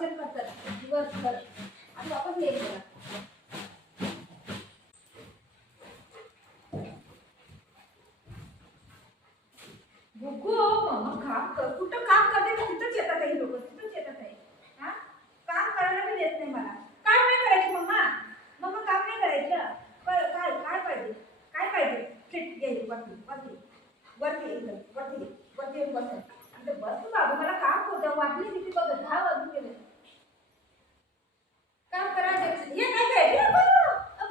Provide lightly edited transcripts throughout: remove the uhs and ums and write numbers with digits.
Torture करतात दिवसभर आणि वापस येईल मला. गुगू मम्मा काम कर, कुठं काम करते तर तिथंच येतात काही लोक, तिथंच येतात आहे. हा काम करायला पण देत नाही मला. काम नाही करायचं मम्मा, मम्मा काम नाही करायचं. काय काय काय पाहिजे, काय पाहिजे? सीट घे वरती वरती वरती एकदम वरती वरती येऊन बस. आणि बस बाबू मला काम होतं, वाटली तिथे बघ 10 वाजून गेले. काम करायचं हे काय काय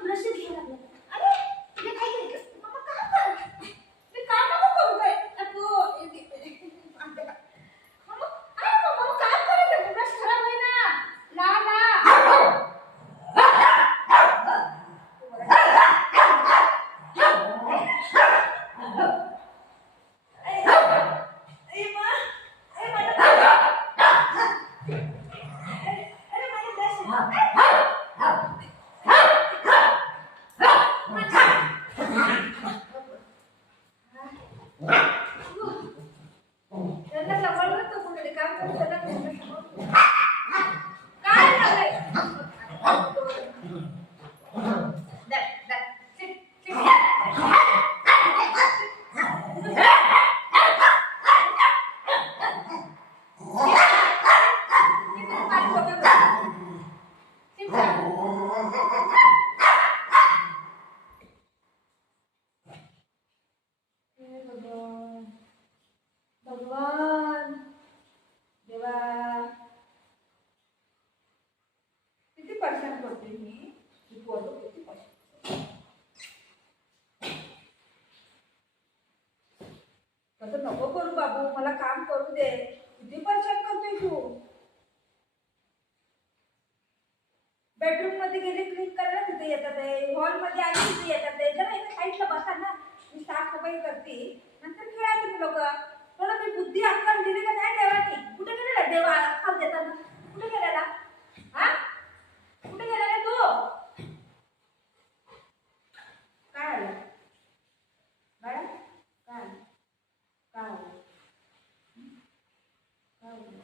ब्रश घ्यायला लागला. अरे हे काय घ्यायचं मम्मा, काम कर. मी काम नको करू काय तू आणते का मम्मा? अरे मम्मा काम करायचं, ब्रश खराब होईल ना. ला ला त्यांना सांभाळून तो कुठे काम करू शकत नाही. काय झालंय दॅट दॅट सिट सिट भगवान देवा किती परेशान करते मी बोलतो किती परेशान. तसं नको करू बाबू, मला काम करू दे. किती परेशान करतोय तू. बेडरूम मध्ये गेले क्लीन करायला तिथे येतात आहे, हॉल मध्ये आले तिथे येतात आहे. जरा एका साईडला बसा ना, मी साफसफाई करते नंतर खेळा तुम्ही लोक. थोडं मी बुद्धी अक्कल दिली का नाही देवानी? कुठे गेलेला देवा अक्कल देताना? कुठे गेलेला? हा कुठे गेलेला तू? काय आलं बाळा? काय आलं? काय आलं? काय आलं?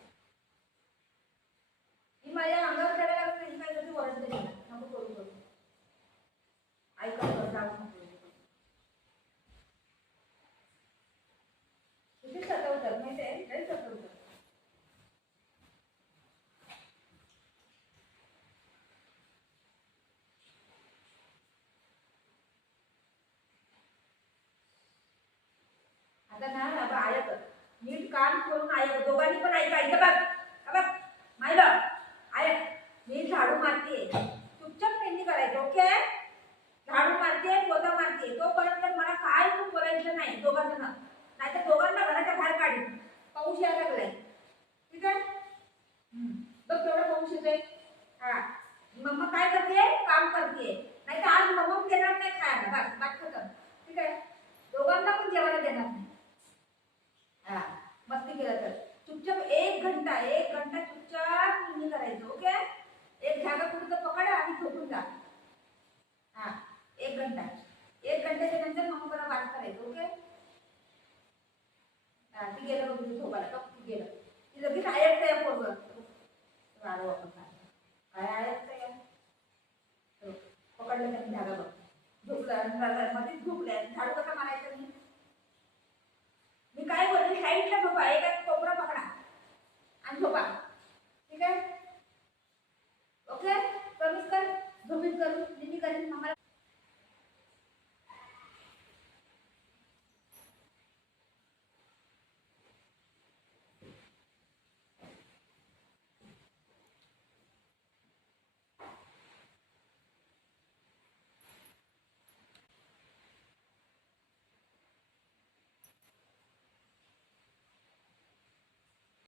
मी माझ्या अंगावर करायला लागली काय कधी ओरडते मला. नको करू करू ऐकत जाऊ नको. किती सतवतात माहिती आहे, लई सतवतात. आता ना बाबा ऐक, नीट कान करून ऐक, दोघांनी पण ऐका. इथं बघ बघ मायला ऐक, मी झाडू मारते, चुपचाप मेहंदी करायचं. ओके झाडू मारते पोता मारते तोपर्यंत मला काय तू बोलायचं नाही दोघांना, नाहीतर दोघांना घराच्या बाहेर काढीन. पाऊस यायला लागलाय ठीक आहे. बघ केवढा पाऊस येतोय. हा मम्मा काय करते, काम करते. नाही तर आज मम्मा देणार नाही खायला, बस बात खतम ठीक आहे. दोघांना पण जेवायला देणार नाही. हा मस्ती केलं तर चुपचाप 1 घंटा चुपचाप मेहंदी करायचं. ओके एक जागा कुठं पकड आणि झोपून जा. हा 1 घंटा, 1 घंट्याच्या नंतर मग मला वाट करायचं. ओके हा ती गेलं बघ तुझं झोपायला, टक ती गेलं. ती लगेच ऐकतं या पोरगं वाढव आपण काय ऐकतं या. पकडलं त्यांनी जागा बघ, झोपलं मध्येच झोपल्या. झाडू कसा मारायचा मी काय बोलले साईडला झोपा. एका